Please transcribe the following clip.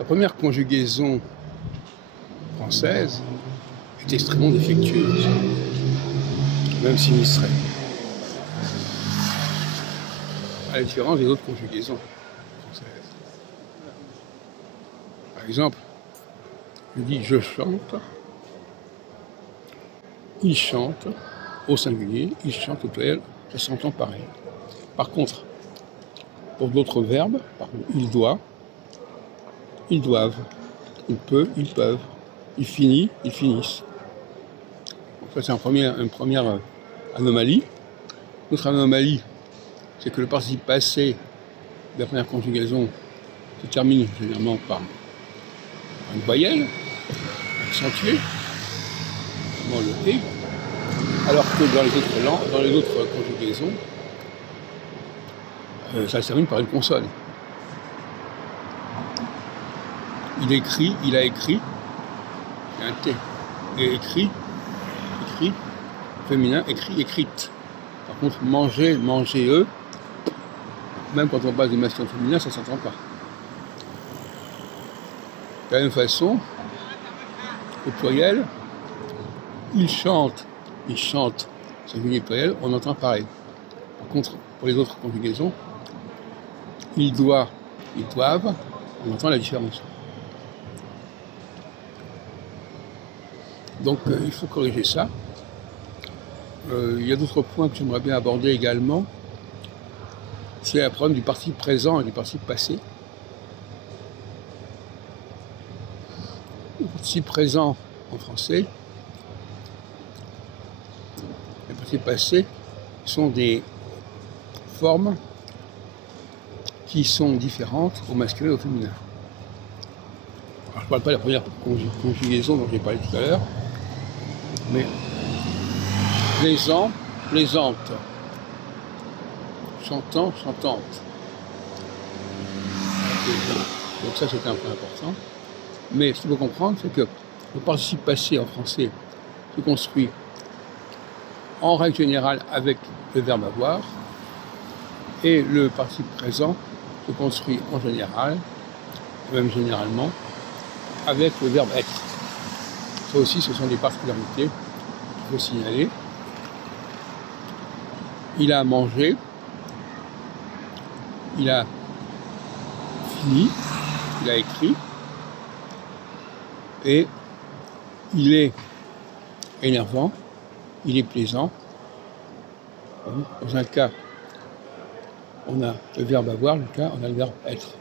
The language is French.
La première conjugaison française est extrêmement défectueuse, même sinistrée, à la différence des autres conjugaisons françaises. Par exemple, je dis je chante, il chante au singulier, il chante au pluriel, ça s'entend pareil. Par contre, pour d'autres verbes, il doit, ils doivent, il peut, ils peuvent, il finit, ils finissent. Donc ça, c'est une première anomalie. L'autre anomalie, c'est que le participe passé de la première conjugaison se termine généralement par une voyelle accentuée, comme le « et », alors que dans les autres conjugaisons, ça se termine par une consonne. Il écrit, il a écrit, il y a un T. Et écrit, féminin, écrit, écrite. Par contre, manger, mangez-eux, même quand on passe du masculin au féminin, ça ne s'entend pas. De la même façon, au pluriel, il chante, singulier pluriel, on entend pareil. Par contre, pour les autres conjugaisons, il doit, ils doivent, on entend la différence. Donc il faut corriger ça. Il y a d'autres points que j'aimerais bien aborder également. C'est le problème du participe présent et du participe passé. Le participe présent en français, les participes passés sont des formes qui sont différentes au masculin et au féminin. Alors, je ne parle pas de la première conjugaison dont j'ai parlé tout à l'heure, mais plaisant, plaisante, chantant, chantante. Donc ça, c'est un point important. Mais ce qu'il faut comprendre, c'est que le participe passé en français se construit en règle générale avec le verbe avoir, et le participe présent se construit en général, même généralement, avec le verbe être. Ça aussi, ce sont des particularités qu'il faut signaler. Il a mangé, il a fini, il a écrit, et il est énervant, il est plaisant. Dans un cas, on a le verbe avoir, dans le cas, on a le verbe être.